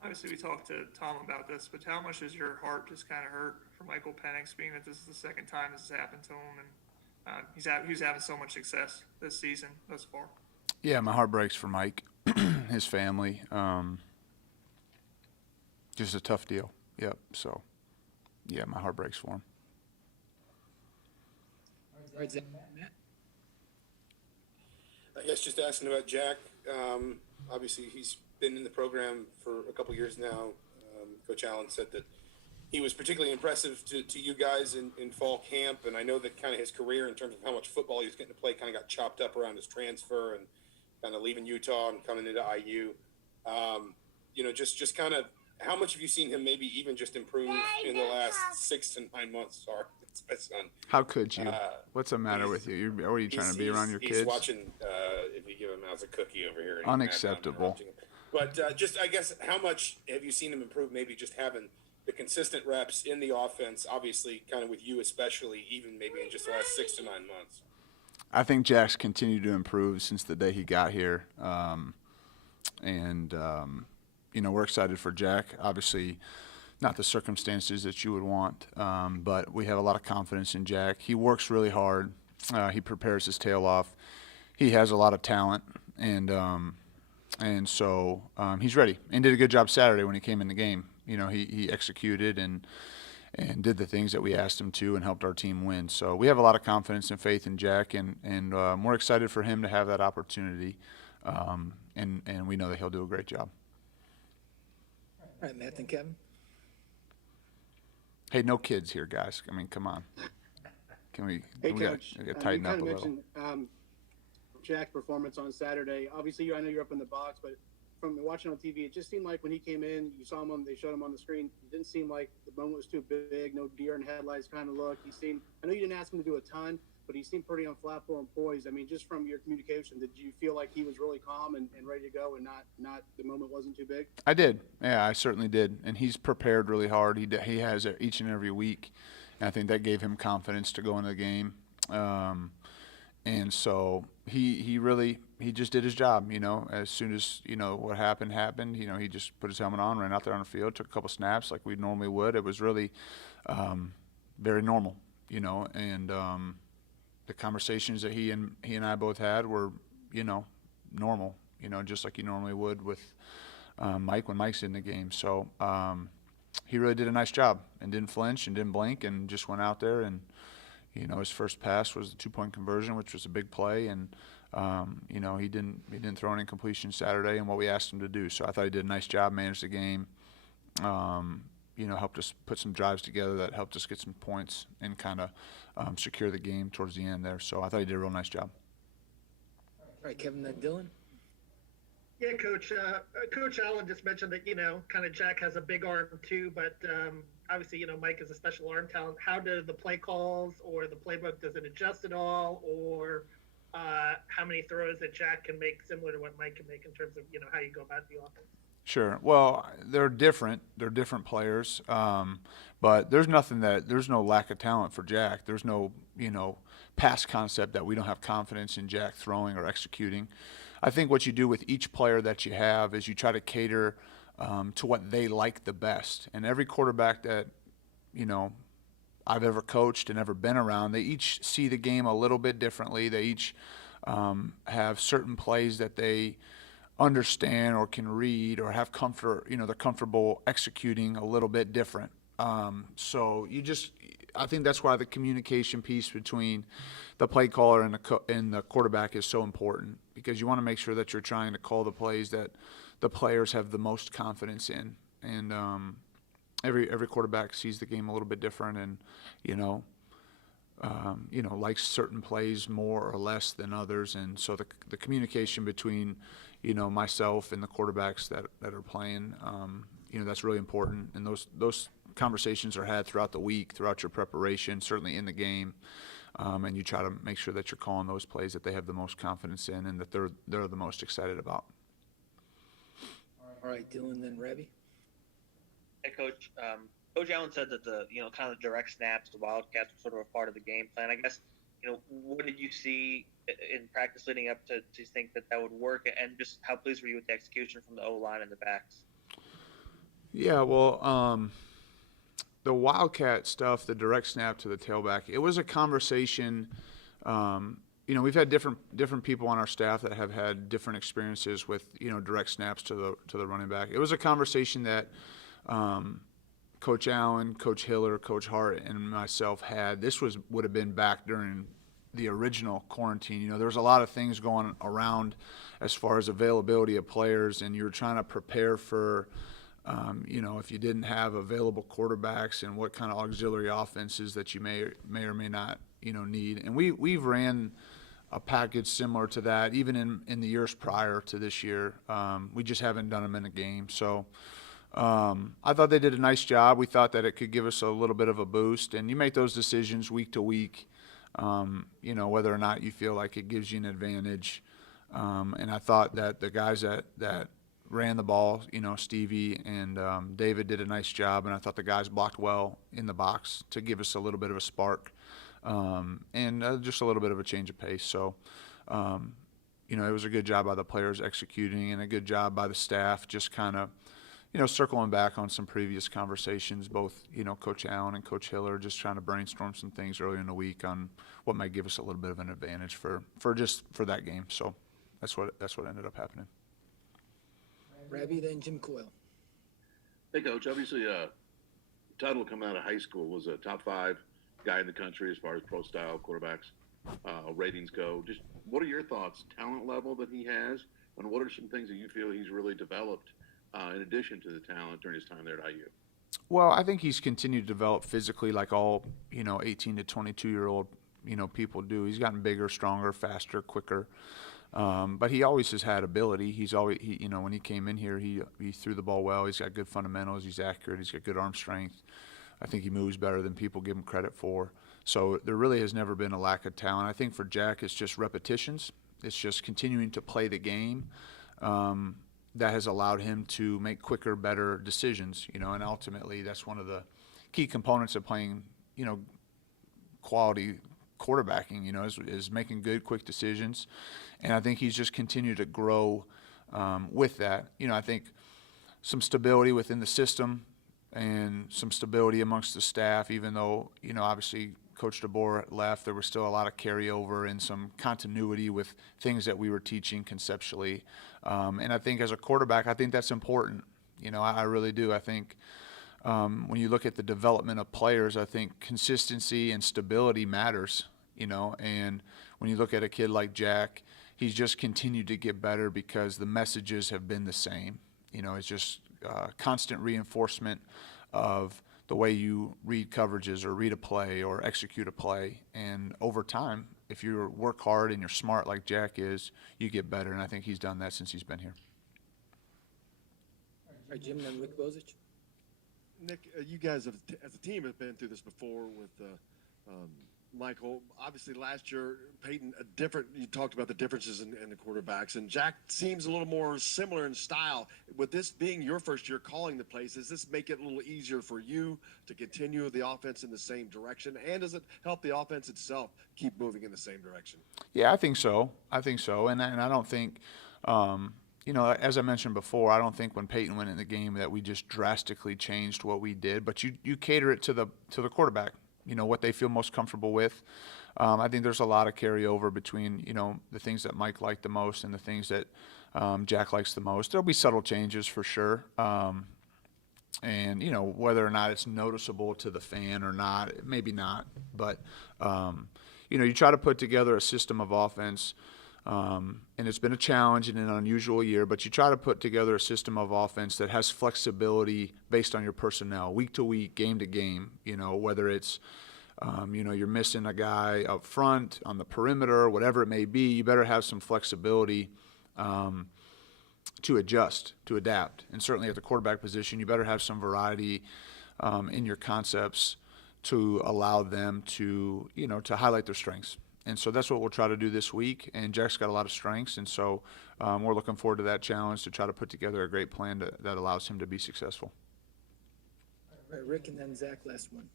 Obviously, we talked to Tom about this, but how much does your heart just kind of hurt for Michael Penix, being that this is the second time this has happened to him, and he's having so much success this season thus far. Yeah, my heart breaks for Mike, his family. Just a tough deal. Yep. So, yeah, my heart breaks for him. All right, Zach, Matt. I guess just asking about Jack. Obviously, he's been in the program for a couple years now. Coach Allen said that he was particularly impressive to you guys in fall camp, and I know that kind of his career in terms of how much football he was getting to play kind of got chopped up around his transfer and kind of leaving Utah and coming into IU. Just kind of how much have you seen him maybe even just improve in the last 6 to 9 months? Sorry, it's my son. How could you? Uh, What's the matter with you? Or are you trying to be around your he's kids? watching. If you give him as a cookie over here, and he's mad that I'm Unacceptable. interrupting him. But just, I guess, how much have you seen him improve? Maybe just having the consistent reps in the offense, obviously, kind of with you especially, even maybe in just the last 6 to 9 months. I think Jack's continued to improve since the day he got here. We're excited for Jack. Obviously, not the circumstances that you would want, but we have a lot of confidence in Jack. He works really hard. He prepares his tail off. He has a lot of talent, and so he's ready and did a good job Saturday when he came in the game. He executed and did the things that we asked him to and helped our team win. So we have a lot of confidence and faith in Jack, and we're excited for him to have that opportunity, and we know that he'll do a great job. All right, Matt and Kevin. Hey, no kids here, guys. I mean, come on. Can we? Hey, we got Coach. to You tighten up kind a of little. mentioned Jack's performance on Saturday. Obviously, I know you're up in the box, but from watching on TV, it just seemed like when he came in, you saw him they showed him on the screen. It didn't seem like the moment was too big, no deer in headlights kind of look. I know you didn't ask him to do a ton, but he seemed pretty on flat floor and poised. I mean, just from your communication, did you feel like he was really calm and ready to go, and not the moment wasn't too big? I did. Yeah, I certainly did. And he's prepared really hard. He has it each and every week, and I think that gave him confidence to go into the game. And so he just did his job. As soon as what happened. He just put his helmet on, ran out there on the field, took a couple snaps like we normally would. It was really very normal. And the conversations that he and I both had were normal. Just like you normally would with Mike when Mike's in the game. So he really did a nice job and didn't flinch and didn't blink and just went out there and. His first pass was the 2-point conversion, which was a big play, and he didn't throw any completion Saturday, and what we asked him to do. So I thought he did a nice job, managed the game. Helped us put some drives together that helped us get some points and kind of secure the game towards the end there. So I thought he did a real nice job. All right, Kevin and Dylan. Yeah, Coach. Coach Allen just mentioned that kind of Jack has a big arm too, but obviously Mike is a special arm talent. How do the play calls or the playbook does it adjust at all, or how many throws that Jack can make similar to what Mike can make in terms of how you go about the offense? Sure. Well, they're different. They're different players, but there's no lack of talent for Jack. There's no pass concept that we don't have confidence in Jack throwing or executing. I think what you do with each player that you have is you try to cater to what they like the best. And every quarterback that I've ever coached and ever been around, they each see the game a little bit differently. They each have certain plays that they understand or can read or have comfort. They're comfortable executing a little bit different. I think that's why the communication piece between the play caller and the quarterback is so important, because you want to make sure that you're trying to call the plays that the players have the most confidence in. And every quarterback sees the game a little bit different, and likes certain plays more or less than others. And so the communication between myself and the quarterbacks that are playing, that's really important. And those conversations are had throughout the week, throughout your preparation, certainly in the game, and you try to make sure that you're calling those plays that they have the most confidence in and that they're the most excited about. All right, Dylan, then Rebby. Hey, Coach. Coach Allen said that the kind of direct snaps, the Wildcats were sort of a part of the game plan. I guess what did you see in practice leading up to think that would work, and just how pleased were you with the execution from the O-line and the backs? Yeah, well, the Wildcat stuff, the direct snap to the tailback, it was a conversation. We've had different people on our staff that have had different experiences with direct snaps to the running back. It was a conversation that Coach Allen, Coach Hiller, Coach Hart, and myself had. This would have been back during the original quarantine. There was a lot of things going around as far as availability of players, and you're trying to prepare for, if you didn't have available quarterbacks and what kind of auxiliary offenses that you may or may not, need. And we've ran a package similar to that even in the years prior to this year. We just haven't done them in a game. So I thought they did a nice job. We thought that it could give us a little bit of a boost. And you make those decisions week to week, whether or not you feel like it gives you an advantage. And I thought that the guys that ran the ball, Stevie and David did a nice job. And I thought the guys blocked well in the box to give us a little bit of a spark and just a little bit of a change of pace. So, it was a good job by the players executing and a good job by the staff just kind of, circling back on some previous conversations, both, Coach Allen and Coach Hiller just trying to brainstorm some things earlier in the week on what might give us a little bit of an advantage for that game. So that's what ended up happening. Ravi, then Jim Coyle. Hey, Coach. Obviously, Tuttle coming out of high school was a top 5 guy in the country as far as pro-style quarterbacks ratings go. Just what are your thoughts, talent level that he has, and what are some things that you feel he's really developed in addition to the talent during his time there at IU? Well, I think he's continued to develop physically like all, 18 to 22-year-old, people do. He's gotten bigger, stronger, faster, quicker. But he always has had ability. He's always, when he came in here, he threw the ball well. He's got good fundamentals. He's accurate. He's got good arm strength. I think he moves better than people give him credit for. So there really has never been a lack of talent. I think for Jack, it's just repetitions. It's just continuing to play the game that has allowed him to make quicker, better decisions. And ultimately that's one of the key components of playing, quality quarterbacking, is making good, quick decisions. And I think he's just continued to grow with that. I think some stability within the system and some stability amongst the staff, even though, obviously Coach DeBoer left, there was still a lot of carryover and some continuity with things that we were teaching conceptually. And I think as a quarterback, I think that's important. I really do. I think when you look at the development of players, I think consistency and stability matters, and when you look at a kid like Jack, he's just continued to get better because the messages have been the same. It's just constant reinforcement of the way you read coverages or read a play or execute a play. And over time, if you work hard and you're smart like Jack is, you get better. And I think he's done that since he's been here. All right, Jim, then Rick Bozich. Nick, you guys have, as a team, have been through this before with Michael. Obviously, last year, Peyton, you talked about the differences in the quarterbacks, and Jack seems a little more similar in style. With this being your first year calling the plays, does this make it a little easier for you to continue the offense in the same direction, and does it help the offense itself keep moving in the same direction? Yeah, I think so. And I don't think as I mentioned before, I don't think when Peyton went in the game that we just drastically changed what we did, but you cater it to the quarterback, what they feel most comfortable with. I think there's a lot of carryover between, the things that Mike liked the most and the things that Jack likes the most. There'll be subtle changes for sure. And, whether or not it's noticeable to the fan or not, maybe not. But, you try to put together a system of offense. And it's been a challenge in an unusual year, but you try to put together a system of offense that has flexibility based on your personnel, week to week, game to game, whether it's, you're missing a guy up front, on the perimeter, whatever it may be, you better have some flexibility to adjust, to adapt. And certainly at the quarterback position, you better have some variety in your concepts to allow them to, to highlight their strengths. And so that's what we'll try to do this week. And Jack's got a lot of strengths, and so we're looking forward to that challenge to try to put together a great plan that allows him to be successful. All right, Rick, and then Zach, last one.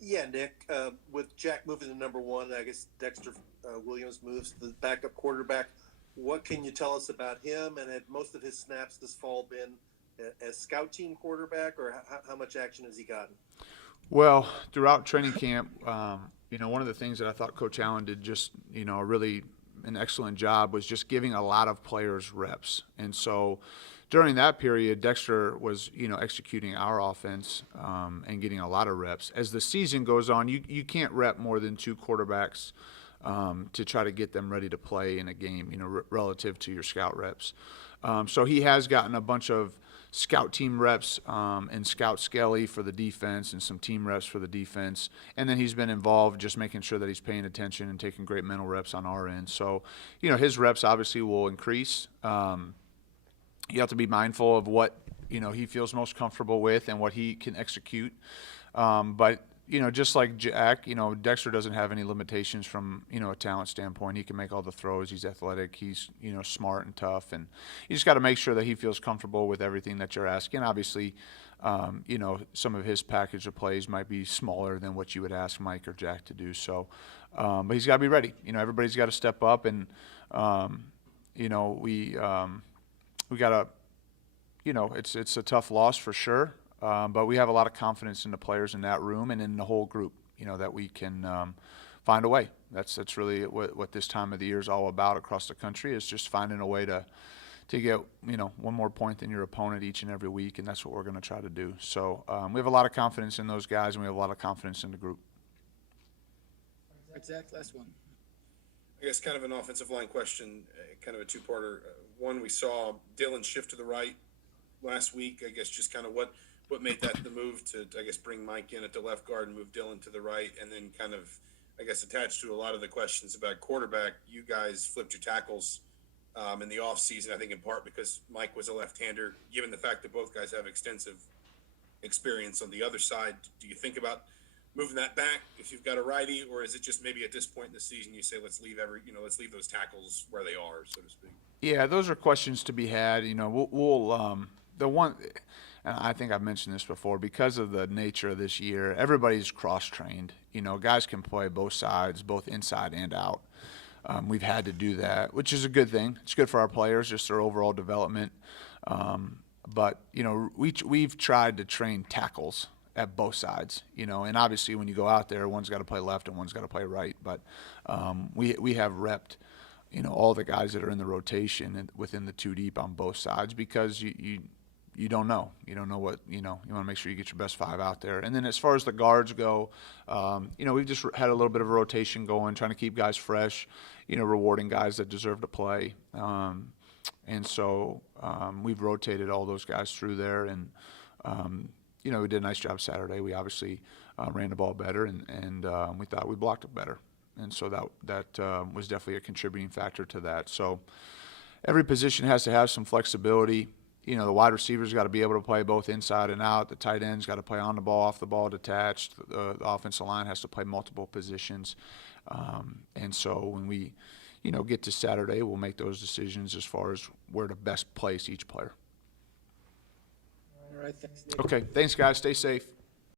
Yeah, Nick, with Jack moving to number 1, I guess Dexter Williams moves to the backup quarterback. What can you tell us about him? And had most of his snaps this fall been as scout team quarterback, or how much action has he gotten? Well, throughout training camp, one of the things that I thought Coach Allen did just, really an excellent job was just giving a lot of players reps. And so during that period, Dexter was, executing our offense and getting a lot of reps. As the season goes on, you can't rep more than 2 quarterbacks to try to get them ready to play in a game, relative to your scout reps. So he has gotten a bunch of scout team reps and scout skelly for the defense and some team reps for the defense. And then he's been involved just making sure that he's paying attention and taking great mental reps on our end. So, his reps obviously will increase. You have to be mindful of what, he feels most comfortable with and what he can execute. But just like Jack, Dexter doesn't have any limitations from, a talent standpoint. He can make all the throws. He's athletic. He's, smart and tough. And you just got to make sure that he feels comfortable with everything that you're asking. Obviously, some of his package of plays might be smaller than what you would ask Mike or Jack to do. So, but he's got to be ready. Everybody's got to step up. And, we got to, it's a tough loss for sure. But we have a lot of confidence in the players in that room and in the whole group, that we can find a way. That's really what this time of the year is all about across the country, is just finding a way to get, one more point than your opponent each and every week, and that's what we're going to try to do. So we have a lot of confidence in those guys, and we have a lot of confidence in the group. Zach, last one. I guess kind of an offensive line question, kind of a two-parter. One, we saw Dylan shift to the right last week. I guess just kind of what made that the move to, I guess, bring Mike in at the left guard and move Dylan to the right? And then kind of, I guess, attached to a lot of the questions about quarterback, you guys flipped your tackles in the offseason, I think in part because Mike was a left-hander. Given the fact that both guys have extensive experience on the other side, do you think about moving that back if you've got a righty, or is it just maybe at this point in the season you say let's leave those tackles where they are, so to speak? Yeah, those are questions to be had. We'll the one, and I think I've mentioned this before, because of the nature of this year, everybody's cross-trained. Guys can play both sides, both inside and out. We've had to do that, which is a good thing. It's good for our players, just their overall development. But we've tried to train tackles at both sides, and obviously when you go out there, one's got to play left and one's got to play right. But we have repped, all the guys that are in the rotation and within the 2 deep on both sides, because you don't know. You don't know what, you want to make sure you get your best 5 out there. And then as far as the guards go, we've just had a little bit of a rotation going, trying to keep guys fresh, rewarding guys that deserve to play. And so we've rotated all those guys through there. And, we did a nice job Saturday. We obviously ran the ball better, and we thought we blocked it better. And so that was definitely a contributing factor to that. So every position has to have some flexibility. The wide receivers got to be able to play both inside and out. The tight ends got to play on the ball, off the ball, detached. The offensive line has to play multiple positions. And so when we, get to Saturday, we'll make those decisions as far as where to best place each player. All right, thanks, Nick. Okay, thanks, guys. Stay safe.